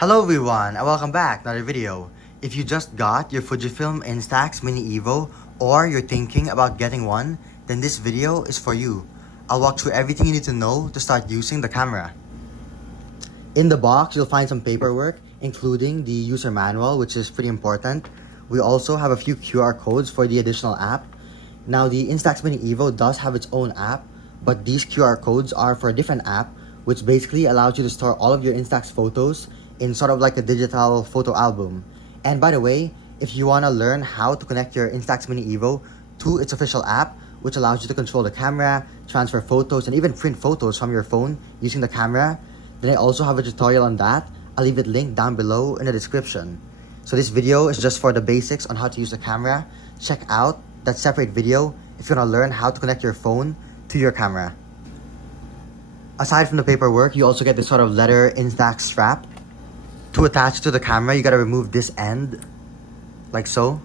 Hello everyone and welcome back to another video. If you just got your Fujifilm Instax Mini Evo or you're thinking about getting one, then this video is for you. I'll walk through everything you need to know to start using the camera. In the box, you'll find some paperwork, including the user manual, which is pretty important. We also have a few QR codes for the additional app. Now, the Instax Mini Evo does have its own app, but these QR codes are for a different app, which basically allows you to store all of your Instax photos in sort of like a digital photo album. And by the way, if you want to learn how to connect your Instax Mini Evo to its official app, which allows you to control the camera, transfer photos, and even print photos from your phone using the camera, then I also have a tutorial on that. I'll leave it linked down below in the description. So this video is just for the basics on how to use the camera. Check out that separate video if you want to learn how to connect your phone to your camera. Aside from the paperwork, you also get this sort of leather Instax strap. To attach to the camera, you gotta remove this end, like so.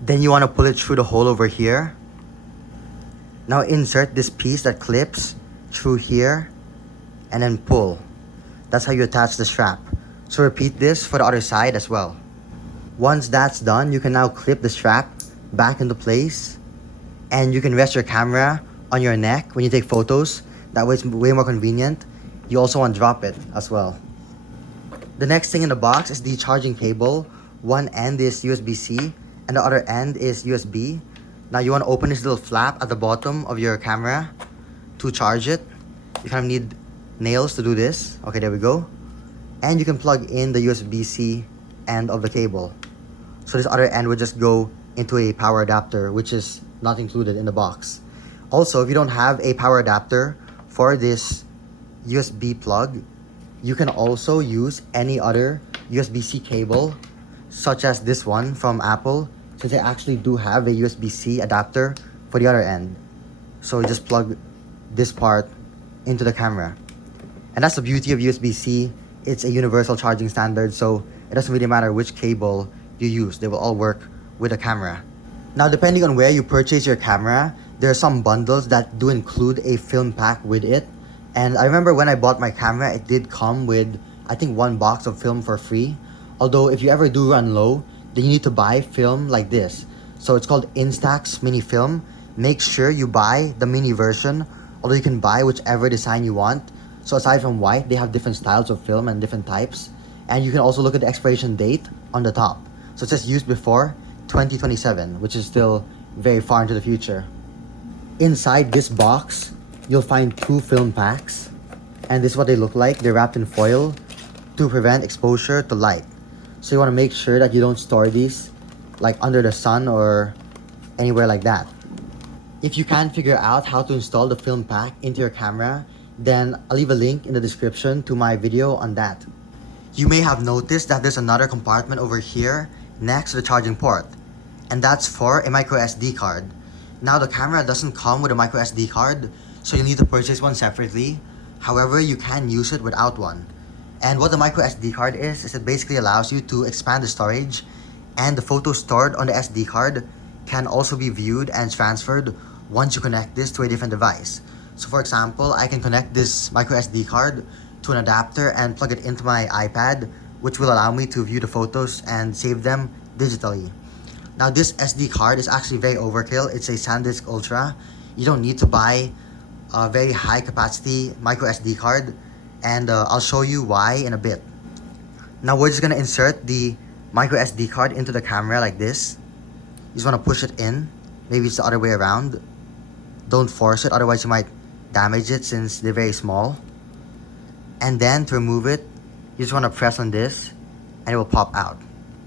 Then you wanna pull it through the hole over here. Now insert this piece that clips through here and then pull. That's how you attach the strap. So repeat this for the other side as well. Once that's done, you can now clip the strap back into place and you can rest your camera on your neck when you take photos. That way it's way more convenient. You also want to drop it as well. The next thing in the box is the charging cable. One end is USB-C and the other end is USB. Now you want to open this little flap at the bottom of your camera to charge it. You kind of need nails to do this. Okay, there we go. And you can plug in the USB-C end of the cable. So this other end would just go into a power adapter, which is not included in the box. Also, if you don't have a power adapter for this USB plug, you can also use any other USB-C cable, such as this one from Apple, since they actually do have a USB-C adapter for the other end. So you just plug this part into the camera. And that's the beauty of USB-C. It's a universal charging standard, so it doesn't really matter which cable you use. They will all work with the camera. Now, depending on where you purchase your camera, there are some bundles that do include a film pack with it. And I remember when I bought my camera, it did come with, I think, one box of film for free. Although if you ever do run low, then you need to buy film like this. So it's called Instax Mini Film. Make sure you buy the mini version, although you can buy whichever design you want. So aside from white, they have different styles of film and different types. And you can also look at the expiration date on the top. So it says used before 2027, which is still very far into the future. Inside this box, you'll find two film packs, and this is what they look like. They're wrapped in foil to prevent exposure to light. So you want to make sure that you don't store these like under the sun or anywhere like that. If you can't figure out how to install the film pack into your camera, then I'll leave a link in the description to my video on that. You may have noticed that there's another compartment over here next to the charging port, and that's for a micro SD card. Now the camera doesn't come with a micro SD card, so you need to purchase one separately. However, you can use it without one. And what the micro SD card is it basically allows you to expand the storage, and the photos stored on the SD card can also be viewed and transferred once you connect this to a different device. So for example, I can connect this micro SD card to an adapter and plug it into my iPad, which will allow me to view the photos and save them digitally. Now this SD card is actually very overkill. It's a SanDisk Ultra. You don't need to buy a very high capacity micro SD card, and I'll show you why in a bit. Now we're just gonna insert the micro SD card into the camera like this. You just wanna push it in. Maybe it's the other way around. Don't force it, otherwise you might damage it since they're very small. And then to remove it, you just wanna press on this and it will pop out.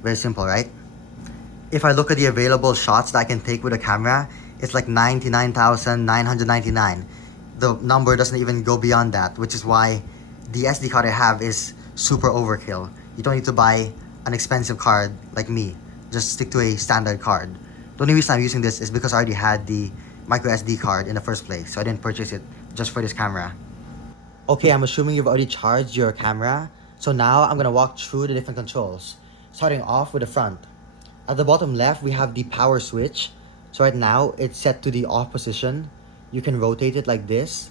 Very simple, right? If I look at the available shots that I can take with a camera, it's like 99,999. The number doesn't even go beyond that, which is why the SD card I have is super overkill. You don't need to buy an expensive card like me. Just stick to a standard card. The only reason I'm using this is because I already had the micro SD card in the first place, so I didn't purchase it just for this camera. Okay, I'm assuming you've already charged your camera, so now I'm gonna walk through the different controls, starting off with the front. At the bottom left, we have the power switch. So right now, it's set to the off position. You can rotate it like this,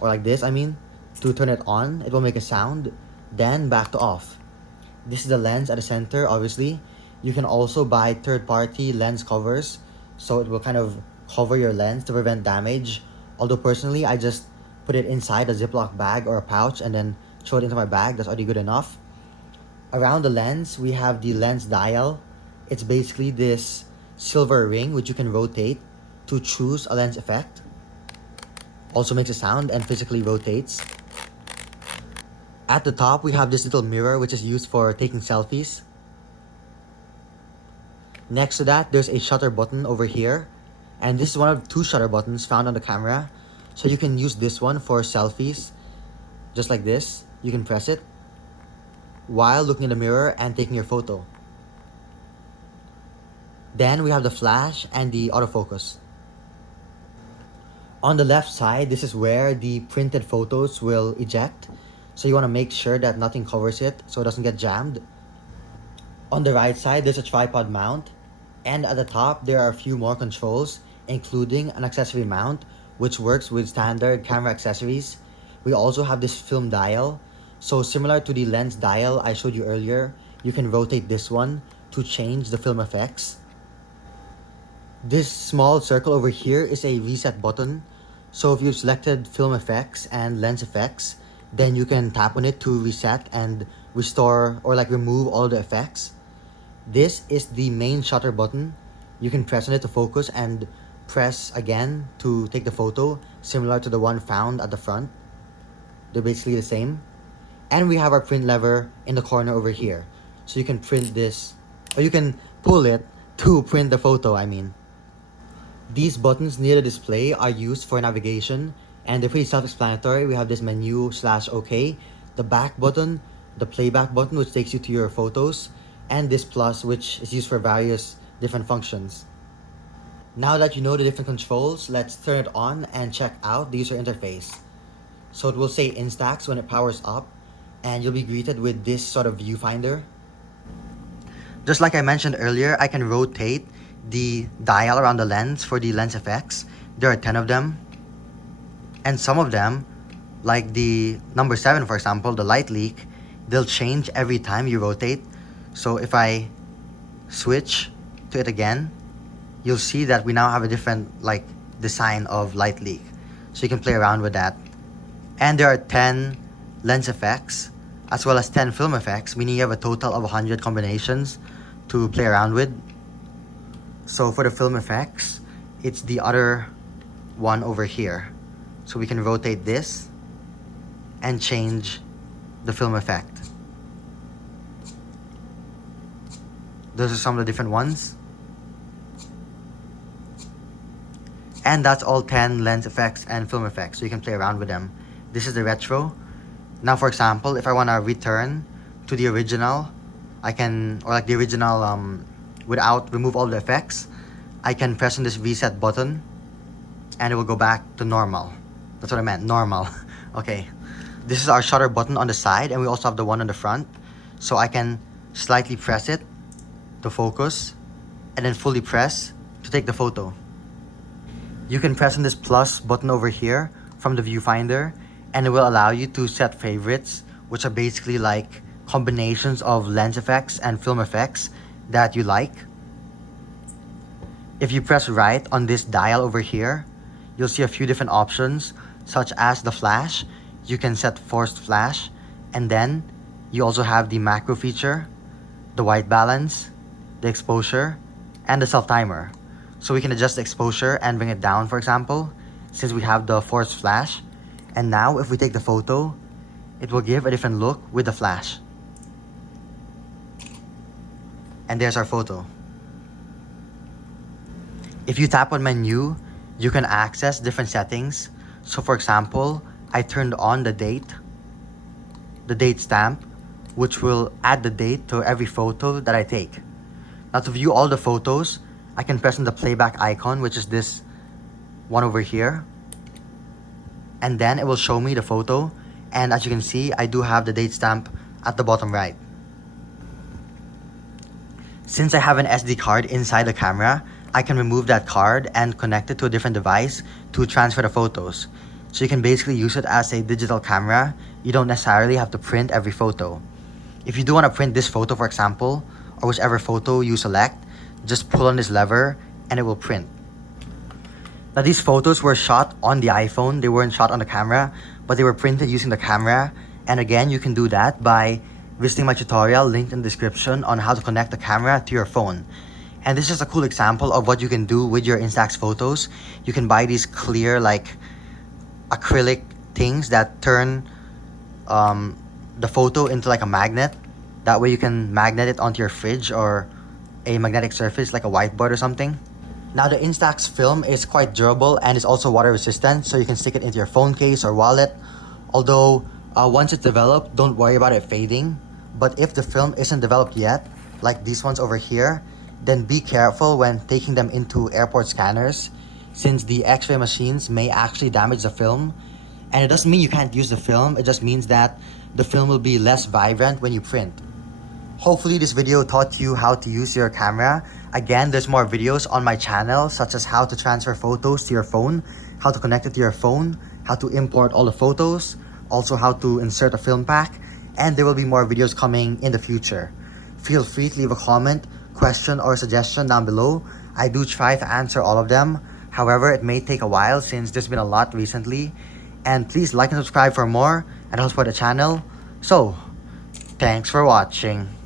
or like this, I mean, to turn it on. It will make a sound. then back to off. This is the lens at the center, obviously. You can also buy third-party lens covers, so it will kind of cover your lens to prevent damage. Although personally, I just put it inside a Ziploc bag or a pouch and then throw it into my bag. That's already good enough. Around the lens, we have the lens dial. It's basically this silver ring which you can rotate to choose a lens effect. Also makes a sound and physically rotates. At the top, we have this little mirror which is used for taking selfies. Next to that, there's a shutter button over here. And this is one of two shutter buttons found on the camera. So you can use this one for selfies. Just like this. You can press it while looking in the mirror and taking your photo. Then we have the flash and the autofocus. On the left side, this is where the printed photos will eject. So you want to make sure that nothing covers it so it doesn't get jammed. On the right side, there's a tripod mount. And at the top, there are a few more controls, including an accessory mount, which works with standard camera accessories. We also have this film dial. So similar to the lens dial I showed you earlier, you can rotate this one to change the film effects. This small circle over here is a reset button. So if you've selected film effects and lens effects, then you can tap on it to reset and restore or remove all the effects. This is the main shutter button. You can press on it to focus and press again to take the photo, similar to the one found at the front. They're basically the same. And we have our print lever in the corner over here. So you can print this, or you can pull it to print the photo, I mean. These buttons near the display are used for navigation, and they're pretty self-explanatory. We have this menu/OK, the back button, the playback button which takes you to your photos, and this plus which is used for various different functions. Now that you know the different controls, let's turn it on and check out the user interface. So it will say Instax when it powers up, and you'll be greeted with this sort of viewfinder. Just like I mentioned earlier, I can rotate the dial around the lens for the lens effects. There are 10 of them. And some of them, like the number 7 for example, the light leak, they'll change every time you rotate. So if I switch to it again, you'll see that we now have a different design of light leak. So you can play around with that. And there are 10 lens effects as well as 10 film effects, meaning you have a total of 100 combinations to play around with. So for the film effects, it's the other one over here. So we can rotate this and change the film effect. Those are some of the different ones. And that's all 10 lens effects and film effects, so you can play around with them. This is the retro. Now for example, if I want to return to the original, I can, or the original without remove all the effects, I can press on this reset button and it will go back to normal. That's what I meant, normal. Okay. This is our shutter button on the side, and we also have the one on the front. So I can slightly press it to focus and then fully press to take the photo. You can press on this plus button over here from the viewfinder, and it will allow you to set favorites, which are basically combinations of lens effects and film effects that you like. If you press right on this dial over here, you'll see a few different options, such as the flash. You can set forced flash, and then you also have the macro feature, the white balance, the exposure, and the self-timer. So we can adjust the exposure and bring it down, for example, since we have the forced flash. And now if we take the photo, it will give a different look with the flash. And there's our photo. If you tap on menu, you can access different settings. So for example, I turned on the date stamp, which will add the date to every photo that I take. Now to view all the photos, I can press on the playback icon, which is this one over here. And then it will show me the photo. And as you can see, I do have the date stamp at the bottom right. Since I have an SD card inside the camera, I can remove that card and connect it to a different device to transfer the photos. So you can basically use it as a digital camera. You don't necessarily have to print every photo. If you do want to print this photo, for example, or whichever photo you select, just pull on this lever and it will print. Now these photos were shot on the iPhone. They weren't shot on the camera, but they were printed using the camera. And again, you can do that by visiting my tutorial linked in the description on how to connect the camera to your phone. And this is a cool example of what you can do with your Instax photos. You can buy these clear like acrylic things that turn the photo into like a magnet. That way you can magnet it onto your fridge or a magnetic surface like a whiteboard or something. Now the Instax film is quite durable and is also water resistant, so you can stick it into your phone case or wallet. Although once it's developed, don't worry about it fading. But if the film isn't developed yet, like these ones over here, then be careful when taking them into airport scanners, since the X-ray machines may actually damage the film. And it doesn't mean you can't use the film, it just means that the film will be less vibrant when you print. Hopefully this video taught you how to use your camera. Again, there's more videos on my channel, such as how to transfer photos to your phone, how to connect it to your phone, how to import all the photos, also how to insert a film pack, and there will be more videos coming in the future. Feel free to leave a comment, question, or suggestion down below. I do try to answer all of them. However, it may take a while since there's been a lot recently. And please like and subscribe for more and help support the channel. So, thanks for watching.